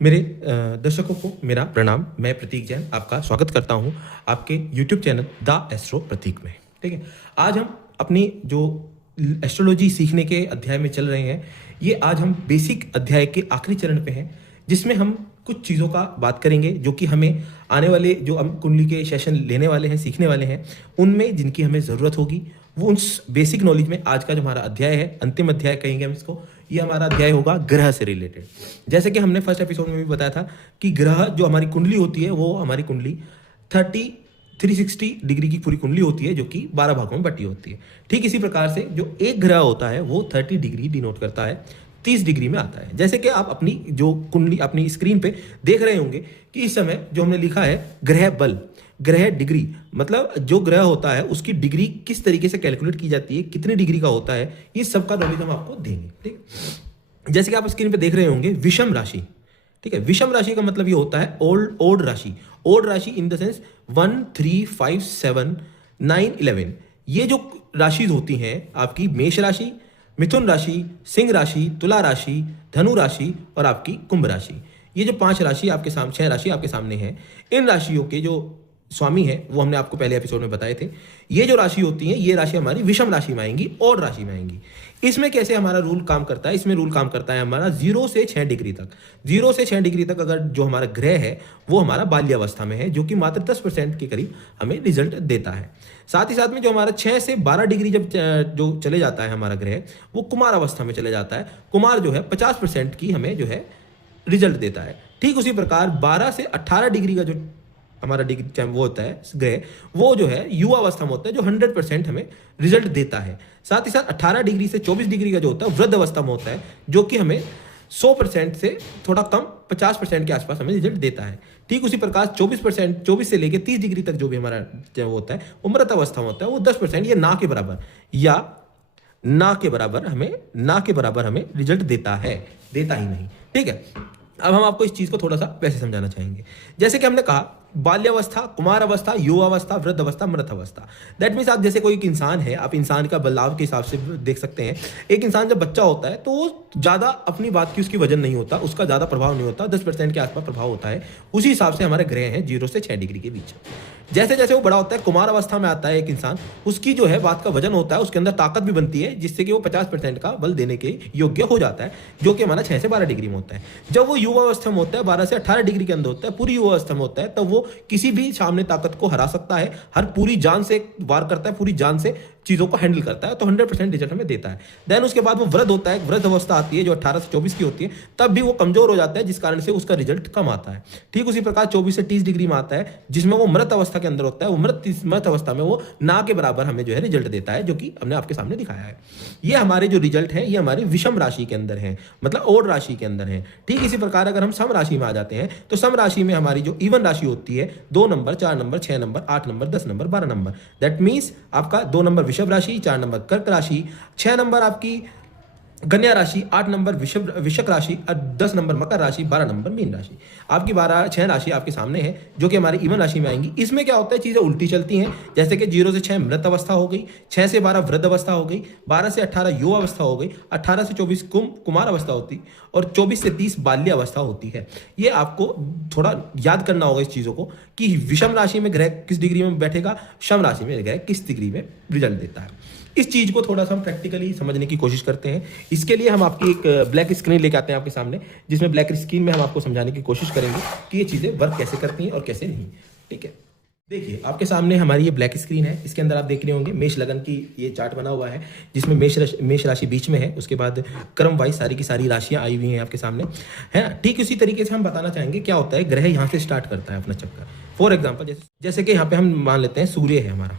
मेरे दर्शकों को मेरा प्रणाम। मैं प्रतीक जैन आपका स्वागत करता हूं आपके YouTube चैनल द एस्ट्रो प्रतीक में। ठीक है, आज हम अपनी जो एस्ट्रोलॉजी सीखने के अध्याय में चल रहे हैं, ये आज हम बेसिक अध्याय के आखिरी चरण पे हैं, जिसमें हम कुछ चीज़ों का बात करेंगे जो कि हमें आने वाले जो हम कुंडली के सेशन लेने वाले हैं, सीखने वाले हैं, उनमें जिनकी हमें ज़रूरत होगी। वो उस बेसिक नॉलेज में आज का जो हमारा अध्याय है, अंतिम अध्याय कहेंगे हम इसको, ये हमारा अध्याय होगा ग्रह से रिलेटेड। जैसे कि हमने फर्स्ट एपिसोड में भी बताया था कि ग्रह जो हमारी कुंडली होती है, वो हमारी कुंडली 360 डिग्री की पूरी कुंडली होती है, जो कि 12 भागों में बटी होती है। ठीक इसी प्रकार से जो एक ग्रह होता है वो 30 डिग्री डिनोट करता है, 30 डिग्री में आता है। जैसे कि आप अपनी जो कुंडली अपनी स्क्रीन पे देख रहे होंगे कि इस समय जो हमने लिखा है ग्रह बल, ग्रह डिग्री, मतलब जो ग्रह होता है उसकी डिग्री किस तरीके से कैलकुलेट की जाती है, कितनी डिग्री का होता है, ये सब का नॉलेज हम आपको देंगे। ठीक, जैसे कि आप स्क्रीन पे देख रहे होंगे विषम राशि। ठीक है, विषम राशि का मतलब ये होता है ओड राशि। ओड राशि इन द सेंस 1, 3, 5, 7, 9, 11। ये जो राशि होती हैं आपकी मेष राशि, मिथुन राशि, सिंह राशि, तुला राशि, धनु राशि और आपकी कुंभ राशि। ये जो 5 राशि आपके सामने, 6 राशि आपके सामने हैं, इन राशियों के जो स्वामी है वो हमने आपको पहले एपिसोड में बताए थे। ये जो राशि होती है, ये राशि हमारी विषम राशि में आएंगी, ओड राशि में आएंगी। इसमें कैसे हमारा रूल काम करता है? इसमें रूल काम करता है हमारा 0 से 6 डिग्री तक। 0 से 6 डिग्री तक अगर जो हमारा ग्रह है वो हमारा बाल्यावस्था में है, जो कि मात्र 10% के करीब हमें रिजल्ट देता है। साथ ही साथ में जो हमारा 6 से 12 डिग्री जब जो चले जाता है हमारा ग्रह, वो कुमार अवस्था में चले जाता है। कुमार जो है 50% की हमें जो है रिजल्ट देता है। ठीक उसी प्रकार 12 से 18 डिग्री का जो हमारा डिग्री वो होता है ग्रह, वो जो है युवा अवस्था में होता है, जो 100% हमें रिजल्ट देता है। साथ ही साथ 18 डिग्री से 24 डिग्री का जो होता है वृद्ध अवस्था में होता है, जो कि हमें 100% से थोड़ा कम 50% के आसपास हमें रिजल्ट देता है। ठीक उसी प्रकार 24 से लेकर 30 डिग्री तक जो भी हमारा जो होता है वो मृत अवस्था में होता है, वो 10% या ना के बराबर या ना के बराबर हमें रिजल्ट देता है, देता ही नहीं। ठीक है, अब हम आपको इस चीज को थोड़ा सा वैसे समझाना चाहेंगे। जैसे कि हमने कहा बाल्यावस्था, कुमार अवस्था, युवा अवस्था, वृद्ध अवस्था, मृत अवस्था। दैट मीन्स आप जैसे कोई एक इंसान है, आप इंसान का बदलाव के हिसाब से देख सकते हैं। एक इंसान जब बच्चा होता है तो वो ज्यादा अपनी बात की उसकी वजन नहीं होता, उसका ज्यादा प्रभाव नहीं होता, 10% के आसपास प्रभाव होता है। उसी हिसाब से हमारे ग्रह हैं 0 से 6 डिग्री के बीच। जैसे जैसे वो बड़ा होता है, कुमार अवस्था में आता है एक इंसान, उसकी जो है बात का वजन होता है, उसके अंदर ताकत भी बनती है, जिससे कि वो 50% का बल देने के योग्य हो जाता है, जो कि हमारा 6 से 12 डिग्री में होता है। जब वो युवा अवस्था में होता है, 12 से 18 डिग्री के अंदर होता है, पूरी युवा अवस्था में होता है, तब वो किसी भी सामने ताकत को हरा सकता है, हर पूरी जान से वार करता है, पूरी जान से चीजों को हैंडल करता है, तो 100% रिजल्ट हमें देता है। देन उसके बाद वो वृद्ध होता है, वृद्ध अवस्था आती है जो 18 से 24 की होती है, तब भी वो कमजोर हो जाता है, जिस कारण से उसका रिजल्ट कम आता है। ठीक उसी प्रकार 24 से 30 डिग्री में आता है, जिसमें वो मृत अवस्था के अंदर होता है। वो मृत अवस्था में वो ना के बराबर हमें जो है रिजल्ट देता है, जो कि हमने आपके सामने दिखाया है। ये हमारे जो रिजल्ट है, ये हमारे विषम राशि के अंदर है, मतलब ओड राशि के अंदर है। ठीक इसी प्रकार अगर हम सम राशि में आ जाते हैं, तो सम राशि में हमारी जो इवन राशि होती है, 2 number, 4 number, 6 number, 8 number, 10 number, 12 number. That means आपका 2 नंबर विषभ राशि, 4 नंबर कर्क राशि, 6 नंबर आपकी कन्या राशि, 8 नंबर वृश्चिक राशि और 10 नंबर मकर राशि, 12 नंबर मीन राशि। आपकी 6 राशि आपके सामने है, जो कि हमारी इवन राशि में आएंगी। इसमें क्या होता है, चीजें उल्टी चलती हैं। जैसे कि 0 से 6 मृत अवस्था हो गई, 6 से 12 वृद्ध अवस्था हो गई, 12 से 18 युवा अवस्था हो गई, 18 से 24 कुमार अवस्था होती और 24 से 30 बाल्य अवस्था होती है। ये आपको थोड़ा याद करना होगा इस चीजों को, कि विषम राशि में ग्रह किस डिग्री में बैठेगा, शम राशि में ग्रह किस डिग्री में रिजल्ट देता है। इस चीज को थोड़ा सा हम प्रैक्टिकली समझने की कोशिश करते हैं। इसके लिए हम आपकी एक ब्लैक स्क्रीन लेके आते हैं आपके सामने, जिसमें ब्लैक स्क्रीन में हम आपको समझाने की कोशिश करेंगे कि ये चीजें वर्क कैसे करती हैं और कैसे नहीं। ठीक है, देखिए आपके सामने हमारी ये ब्लैक स्क्रीन है। इसके अंदर आप देख रहे होंगे मेष लगन की ये चार्ट बना हुआ है, जिसमें मेष राशि बीच में है। उसके बाद क्रम वाइज सारी की सारी राशियां आई हुई हैं आपके सामने, है ना। ठीक उसी तरीके से हम बताना चाहेंगे क्या होता है, ग्रह यहाँ से स्टार्ट करता है अपना चक्कर। फॉर एग्जाम्पल जैसे कि यहाँ पे हम मान लेते हैं सूर्य है हमारा,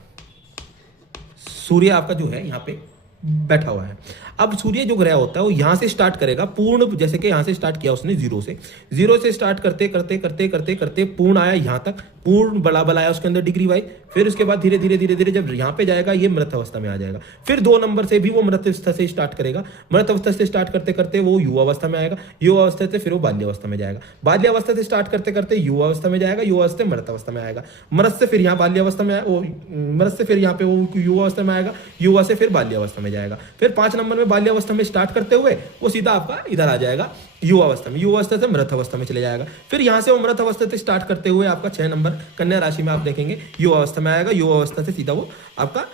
सूर्य आपका जो है यहाँ पे बैठा हुआ है। अब सूर्य जो ग्रह होता है वो यहाँ से स्टार्ट करेगा पूर्ण, जैसे कि यहाँ से स्टार्ट किया उसने 0 से स्टार्ट करते करते करते करते करते पूर्ण आया यहाँ तक, पूर्ण बला आया उसके अंदर डिग्री वाइज। फिर उसके बाद धीरे धीरे धीरे धीरे जब यहाँ पे जाएगा ये मृत अवस्था में आ जाएगा। फिर 2 नंबर से भी वो मृत अवस्था से स्टार्ट करेगा, मृत अवस्था से स्टार्ट करते करते वो युवा अवस्था में आएगा, युवा अवस्था से फिर वो बाल्य अवस्था में जाएगा, बाल्य अवस्था से स्टार्ट करते करते युवा अवस्था में जाएगा, युवा अवस्था से मृत अवस्था में आएगा, मृत से फिर यहाँ बाल्य अवस्था में, मृत से फिर यहाँ पे वो युवा अवस्था में आएगा, युवा से फिर बाल्य अवस्था में जाएगा। फिर 5 नंबर में बाल्य अवस्था में स्टार्ट करते हुए वो सीधा आपका इधर आ जाएगा, युवा अवस्था में, युवा अवस्था से मृत अवस्था में चले जाएगा। फिर यहाँ से वो मृत अवस्था से स्टार्ट करते हुए आपका 6 नंबर कन्या राशि में आप देखेंगे युवा अवस्था में आएगा। युवा अवस्था से सीधा वो आपका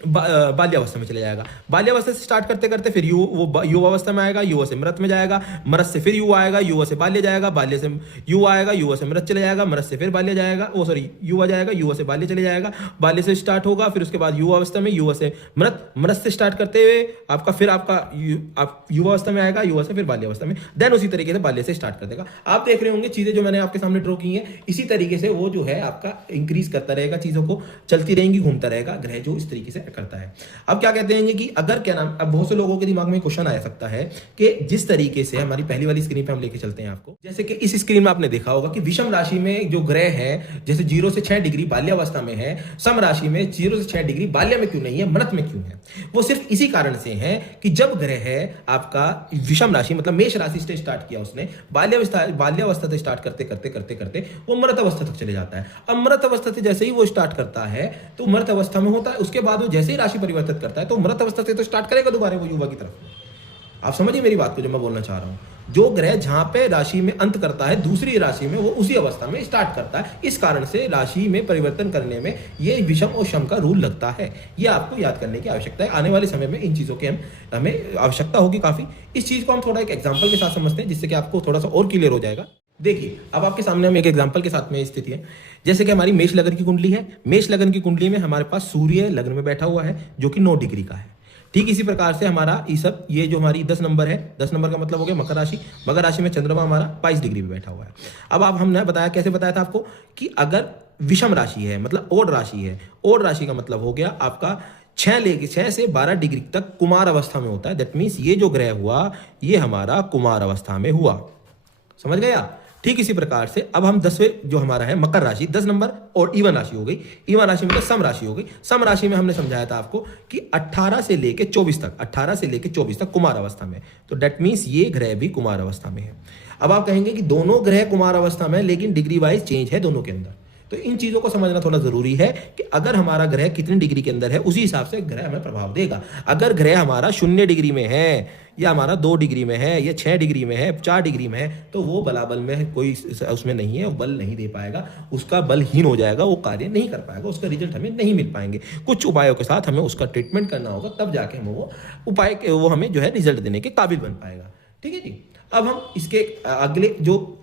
बाल्यावस्था में चले जाएगा। बाल्यावस्था से स्टार्ट करते करते फिर वो युवा अवस्था में आएगा, युवा से मृत में जाएगा, मृत से फिर युवा आएगा, युवा से बाल्य जाएगा, बाल्य से युवा आएगा, युवा से मृत चले जाएगा, मृत से फिर बाल्य जाएगा, वो सॉरी युवा जाएगा, युवा से बाल्य चले जाएगा, बाल्य से स्टार्ट होगा, फिर उसके बाद युवा अवस्था में, युवा से मृत, मृत से स्टार्ट करते हुए आपका फिर आपका आप युवा अवस्था में आएगा, युवा से फिर बाल्य अवस्था में, देन उसी तरीके से बाल्य से स्टार्ट कर देगा। आप देख रहे होंगे चीजें जो मैंने आपके सामने ड्रॉ की हैं, इसी तरीके से वो जो है आपका इंक्रीज करता रहेगा, चीजों को चलती रहेंगी, घूमता रहेगा ग्रह जो इस तरीके से करता है। अब क्या कहते हैं कि अगर क्या नाम, अब बहुत से लोगों के दिमाग में क्वेश्चन आ सकता है कि जिस तरीके से हमारी पहली वाली स्क्रीन पे हम लेके चलते हैं आपको, जैसे कि इस स्क्रीन में आपने देखा होगा कि विषम राशि में जो ग्रह है जैसे 0 से 6 डिग्री बाल्यावस्था में है, सम राशि में 0 से 6 डिग्री बाल्य में क्यों नहीं है, मृत में क्यों है? वो सिर्फ इसी कारण से है कि जब ग्रह है आपका विषम राशि मतलब मेष राशि से स्टार्ट किया उसने, बाल्यावस्था से स्टार्ट करते करते करते करते वो मृत अवस्था तक चले जाता है। अब मृत अवस्था से जैसे ही वो स्टार्ट करता है तो मृत अवस्था में होता है, उसके बाद वो जैसे ही राशि परिवर्तित करता है तो मृत अवस्था से तो स्टार्ट करेगा दोबारा वो युवा की तरफ। आप समझिए मेरी बात को जो मैं बोलना चाह रहा हूं। जो ग्रह जहां पे राशि में अंत करता है दूसरी राशि में वो उसी अवस्था में स्टार्ट करता है। इस कारण से राशि में परिवर्तन करने में ये विषम और शम का रूल लगता है। ये आपको याद करने की आवश्यकता है। आने वाले समय में इन चीजों की हमें आवश्यकता होगी काफी। इस चीज को हम थोड़ा एक एग्जाम्पल के साथ समझते हैं जिससे कि आपको थोड़ा सा और क्लियर हो जाएगा। देखिए अब आपके सामने हम एक एग्जांपल के साथ में स्थिति है, जैसे कि हमारी मेष लग्न की कुंडली है। मेष लग्न की कुंडली में हमारे पास सूर्य लग्न में बैठा हुआ है जो कि 9 डिग्री का है। ठीक इसी प्रकार से हमारा ये जो हमारी 10 नंबर है, 10 नंबर का मतलब हो गया मकर राशि। मकर राशि में चंद्रमा हमारा 22 डिग्री पे बैठा हुआ है। अब आप हमने बताया, कैसे बताया था आपको कि अगर विषम राशि है मतलब ओड राशि है, ओड राशि का मतलब हो गया आपका 6 से 12 डिग्री तक कुमार अवस्था में होता है। दैट मीन्स ये जो ग्रह हुआ ये हमारा कुमार अवस्था में हुआ। समझ गया? ठीक इसी प्रकार से अब हम 10वें जो हमारा है मकर राशि 10 नंबर और ईवन राशि हो गई। ईवन राशि मतलब सम राशि हो गई। सम राशि में हमने समझाया था आपको कि 18 से लेके 24 तक कुमार अवस्था में। तो डेट मीन्स ये ग्रह भी कुमार अवस्था में है। अब आप कहेंगे कि दोनों ग्रह कुमार अवस्था में लेकिन डिग्री वाइज चेंज है दोनों के अंदर। तो इन चीजों को समझना थोड़ा जरूरी है कि अगर हमारा ग्रह कितनी डिग्री के अंदर है उसी हिसाब से ग्रह हमें प्रभाव देगा। अगर ग्रह हमारा 0 डिग्री में है या हमारा 2 डिग्री में है या 6 डिग्री में है, 4 डिग्री में है, तो वो बलाबल में कोई उसमें नहीं है, वो बल नहीं दे पाएगा, उसका बलहीन हो जाएगा, वो कार्य नहीं कर पाएगा, उसका रिजल्ट हमें नहीं मिल पाएंगे। कुछ उपायों के साथ हमें उसका ट्रीटमेंट करना होगा, तब जाके हमें वो उपाय वो हमें जो है रिजल्ट देने के काबिल बन पाएगा। ठीक है जी। अब हम इसके अगले जो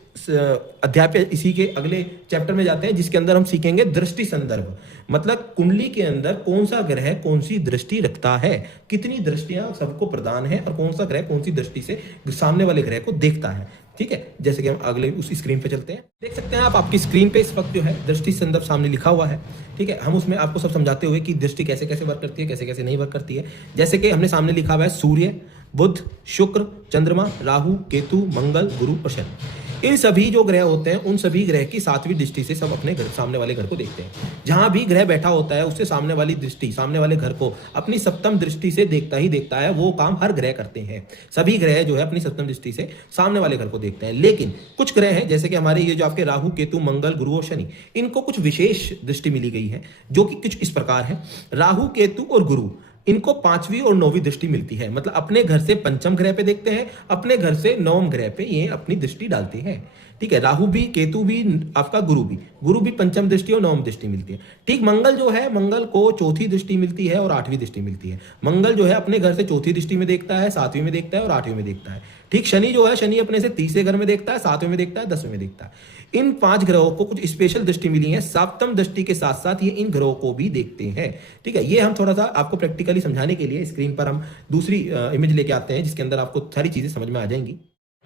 अध्याय इसी के अगले चैप्टर में जाते हैं जिसके अंदर हम सीखेंगे दृष्टि संदर्भ। मतलब कुंडली के अंदर कौन सा ग्रह कौन सी दृष्टि रखता है, कितनी दृष्टियां सबको प्रदान है और कौन सा ग्रह कौन सी दृष्टि से सामने वाले ग्रह को देखता है। ठीक है, जैसे कि हम अगले उस स्क्रीन पे चलते हैं। देख सकते हैं आप आपकी स्क्रीन पे इस वक्त जो है दृष्टि संदर्भ सामने लिखा हुआ है। ठीक है, हम उसमें आपको सब समझाते हुए कि दृष्टि कैसे कैसे वर्क करती है, कैसे कैसे नहीं वर्क करती है। जैसे कि हमने सामने लिखा हुआ है सूर्य, बुध, शुक्र, चंद्रमा, राहु, केतु, मंगल, गुरु और शनि। इन सभी जो ग्रह होते हैं उन सभी ग्रह की 7वीं दृष्टि से सब अपने घर सामने वाले घर को देखते हैं। जहां भी ग्रह बैठा होता है उससे सामने वाली दृष्टि सामने वाले घर को अपनी 7वीं दृष्टि से देखता ही देखता है। वो काम हर ग्रह करते हैं। सभी ग्रह जो है अपनी 7वीं दृष्टि से सामने वाले घर को देखते हैं। लेकिन कुछ ग्रह हैं जैसे कि हमारे ये जो आपके राहु, केतु, मंगल, गुरु और शनि, इनको कुछ विशेष दृष्टि मिली गई है जो कि कुछ इस प्रकार है। राहु, केतु और गुरु इनको 5वीं और 9वीं दृष्टि मिलती है। मतलब अपने घर से पंचम ग्रह पे देखते हैं, अपने घर से 9वें ग्रह पे ये अपनी दृष्टि डालते हैं। ठीक है, राहु भी, केतु भी, आपका गुरु भी पंचम दृष्टि और 9वीं दृष्टि मिलती है। ठीक, मंगल जो है, मंगल को 4थी दृष्टि मिलती है और 8वीं दृष्टि मिलती है। मंगल जो है अपने घर से 4थी दृष्टि में देखता है, 7वीं में देखता है और 8वीं में देखता है। ठीक, शनि जो है, शनि अपने से 30वें घर में देखता है, 7वें में देखता है, 10वें में देखता है। इन 5 ग्रहों को कुछ स्पेशल दृष्टि मिली है। 7वीं दृष्टि के साथ साथ ये इन ग्रहों को भी देखते हैं। ठीक है, ये हम थोड़ा सा आपको प्रैक्टिकली समझाने के लिए स्क्रीन पर हम दूसरी इमेज लेके आते हैं जिसके अंदर आपको सारी चीजें समझ में आ जाएंगी।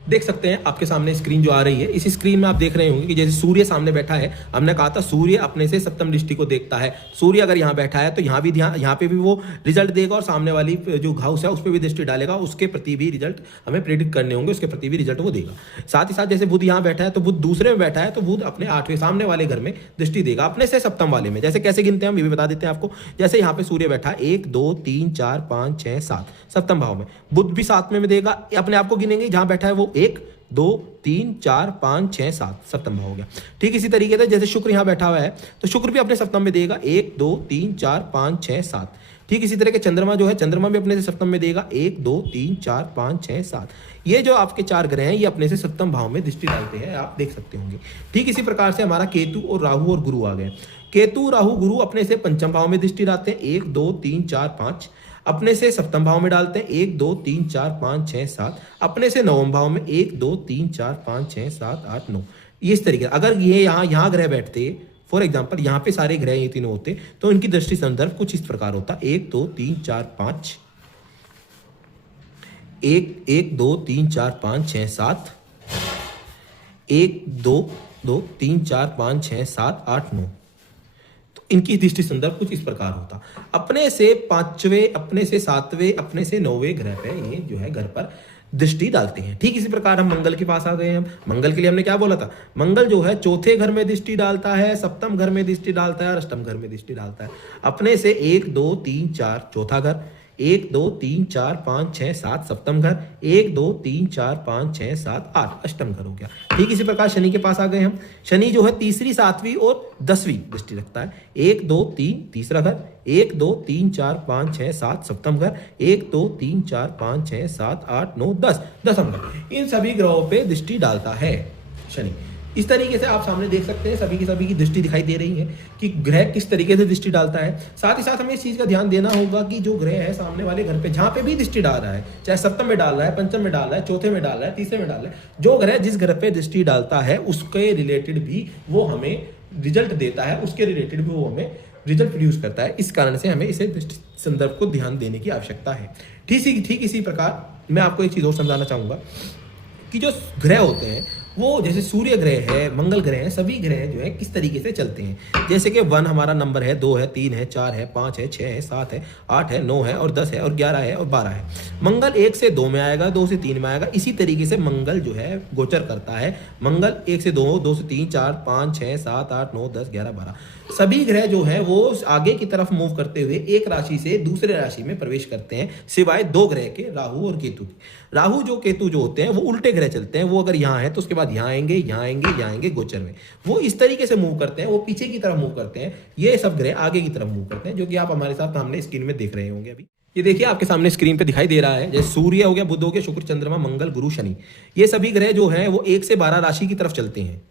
देख सकते हैं आपके सामने स्क्रीन जो आ रही है, इस स्क्रीन में आप देख रहे होंगे कि जैसे सूर्य सामने बैठा है। हमने कहा था सूर्य अपने से 7वीं दृष्टि को देखता है। सूर्य अगर यहाँ बैठा है तो यहाँ पे भी वो रिजल्ट देगा और सामने वाली जो हाउस है उस पर भी दृष्टि डालेगा। उसके प्रति भी रिजल्ट हमें प्रेडिक्ट करने होंगे, उसके प्रति भी रिजल्ट वो देगा। साथ ही साथ जैसे बुध यहाँ बैठा है तो बुध दूसरे में बैठा है तो बुध अपने 8वें सामने वाले घर में दृष्टि देगा अपने से 7वें वाले में। जैसे कैसे गिनते हैं हम ये भी बता देते हैं आपको। जैसे यहाँ पे सूर्य बैठा है 1 2 3 4 5 6 7 7वें भाव में, बुध भी 7वें में देगा। अपने आप को गिनेंगे जहां बैठा है वो 1 2 3 4 5 6 7 7वां हो गया। ठीक इसी तरीके से जैसे शुक्र यहाँ बैठा हुआ है तो शुक्र भी अपने 7वां में देगा 1 2 3 4 5 6 7। ठीक इसी तरह के चंद्रमा जो है, चंद्रमा भी अपने से सप्तम में देगा 1 2 3 4 5 6 7। ये जो आपके 4 ग्रह हैं ये अपने से सप्तम भाव में दृष्टि डालते हैं, आप देख सकते होंगे। ठीक इसी प्रकार से हमारा केतु और राहु और गुरु आ गए। केतु राहु गुरु अपने से पंचम भाव में दृष्टि डालते हैं 1 2 3 4 5। अपने से सप्तम भाव में डालते हैं 1 2 3 4 5 6 7। अपने से नवम भाव में 1 2 3 4 5 6 7 8 9। ये इस तरीके, अगर ये यहाँ ग्रह बैठते, फॉर एग्जाम्पल यहाँ पे सारे ग्रह ये तीनों होते, तो इनकी दृष्टि संदर्भ कुछ इस प्रकार होता 1 2 3 4 5, 1 2 3 4 5 6 7, 1 2 2 3 4 5 6 7 8 9। तो इनकी दृष्टि संदर्भ कुछ इस प्रकार होता। अपने से पांचवें, अपने से सातवें, अपने से नौवें ग्रह पे ये जो है घर पर दृष्टि डालते हैं। ठीक इसी प्रकार हम मंगल के पास आ गए हैं। मंगल के लिए हमने क्या बोला था, मंगल जो है चौथे घर में दृष्टि डालता है, सप्तम घर में दृष्टि डालता है और अष्टम घर में दृष्टि डालता है। अपने से 1 2 3 4 चौथा घर, 1 2 3 4 5 6 7 सप्तम घर, 1 2 3 4 5 6 7 8 अष्टम घर हो गया। ठीक इसी प्रकार शनि के पास आ गए हम। शनि जो है तीसरी, सातवीं और 10वीं दृष्टि रखता है। 1 2 3 तीसरा घर, 1 2 3 4 5 6 7 सप्तम घर, 1 2 3 4 5 6 7 8 9 10 दसम घर। इन सभी ग्रहों पे दृष्टि डालता है शनि। इस तरीके से आप सामने देख सकते हैं सभी की सभी की दृष्टि दिखाई दे रही है कि ग्रह किस तरीके से दृष्टि डालता है। साथ ही साथ हमें इस चीज का ध्यान देना होगा कि जो ग्रह है सामने वाले घर पे जहां पे भी दृष्टि डाल रहा है, चाहे सप्तम में डाल रहा है, पंचम में डाल रहा है, चौथे में डाल रहा है, तीसरे में डाल रहा है, जो ग्रह जिस घर पे दृष्टि डालता है उसके रिलेटेड भी वो हमें रिजल्ट देता है, उसके रिलेटेड भी वो हमें रिजल्ट प्रोड्यूस करता है। इस कारण से हमें इसे दृष्टि संदर्भ को ध्यान देने की आवश्यकता है। ठीक इसी प्रकार मैं आपको एक चीज और समझाना चाहूंगा कि जो ग्रह होते हैं वो जैसे सूर्य ग्रह है, मंगल ग्रह है, सभी ग्रह जो है किस तरीके से चलते हैं। जैसे कि 1 हमारा नंबर है, 2 है, 3 है, 4 है, 5 है, 6 है, 7 है, 8 है, 9 है और 10 है और 11 है और 12 है। मंगल 1 से 2 में आएगा, 2 से 3 में आएगा। इसी तरीके से मंगल जो है गोचर करता है। मंगल 1 से 2, 2 से 3, 4 5 6 7 8 9 10 11 12 सभी ग्रह जो है वो आगे की तरफ मूव करते हुए एक राशि से दूसरे राशि में प्रवेश करते हैं, सिवाय 2 ग्रह के, राहु और केतु के। राहु जो केतु जो होते हैं वो उल्टे ग्रह चलते हैं। वो अगर यहाँ है तो उसके बाद यहाँ आएंगे, यहाँ आएंगे, यहाँ आएंगे गोचर में। वो इस तरीके से मूव करते हैं, वो पीछे की तरफ मूव करते हैं। ये सब ग्रह आगे की तरफ मूव करते हैं, जो कि आप हमारे साथ सामने स्क्रीन में देख रहे होंगे। अभी ये देखिए आपके सामने स्क्रीन पे दिखाई दे रहा है, जैसे सूर्य हो गया, बुध हो गया, शुक्र, चंद्रमा, मंगल, गुरु, शनि, ये सभी ग्रह जो है वो 1 से 12 राशि की तरफ चलते हैं।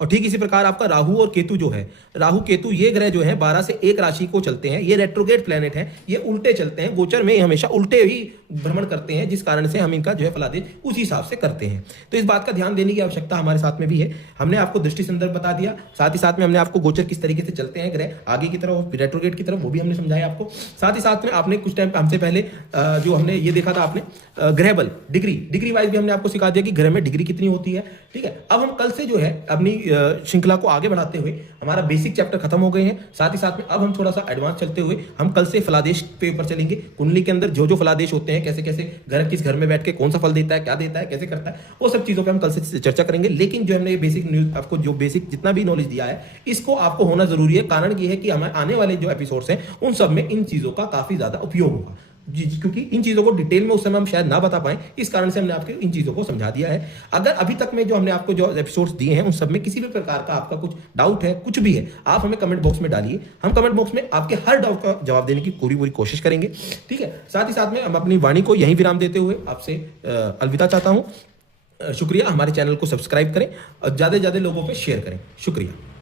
और ठीक इसी प्रकार आपका राहु और केतु जो है, राहु केतु ये ग्रह जो है 12 से 1 राशि को चलते हैं। ये रेट्रोग्रेड प्लेनेट है, ये उल्टे चलते हैं, गोचर में हमेशा उल्टे ही भ्रमण करते हैं, जिस कारण से हम इनका जो है फलादेश उसी हिसाब से करते हैं। तो इस बात का ध्यान देने की आवश्यकता हमारे साथ में भी है। हमने आपको दृष्टि संदर्भ बता दिया, साथ ही साथ में हमने आपको गोचर किस तरीके से चलते हैं ग्रह आगे की तरफ, रेट्रोग्रेड की तरफ, वो भी हमने समझाया आपको। साथ ही साथ में आपने कुछ टाइम हमसे पहले जो हमने ये देखा था, आपने ग्रह बल डिग्री वाइज भी हमने आपको सिखा दिया कि ग्रह में डिग्री कितनी होती है। ठीक है, अब हम कल से जो है अपनी श्रृंखला को आगे बढ़ाते हुए, हमारा बेसिक चैप्टर खत्म हो गए हैं। साथ ही साथ में अब हम थोड़ा सा एडवांस चलते हुए हम कल से फलादेश पे ऊपर चलेंगे। कुंडली के अंदर जो जो फलादेश होते हैं, कैसे कैसे घर किस घर में बैठ के कौन सा फल देता है, क्या देता है, कैसे करता है, वो सब चीजों पे हम कल से चर्चा करेंगे। लेकिन जो हमने बेसिक न्यूज आपको जो बेसिक जितना भी नॉलेज दिया है, इसको आपको होना जरूरी है। कारण ये है कि हमारे आने वाले जो एपिसोड्स हैं उन सब में इन चीजों का काफी ज्यादा उपयोग होगा, क्योंकि इन चीजों को डिटेल में उस समय हम शायद ना बता पाए, इस कारण से हमने आपको इन चीजों को समझा दिया है। अगर अभी तक में जो हमने आपको जो एपिसोड्स दिए हैं उन सब में किसी भी प्रकार का आपका कुछ डाउट है, कुछ भी है, आप हमें कमेंट बॉक्स में डालिए। हम कमेंट बॉक्स में आपके हर डाउट का जवाब देने की पूरी कोशिश करेंगे। ठीक है, साथ ही साथ में हम अपनी वाणी को यहीं विराम देते हुए आपसे अलविदा चाहता हूं। शुक्रिया। हमारे चैनल को सब्सक्राइब करें और ज्यादा से ज्यादा लोगों पर शेयर करें। शुक्रिया।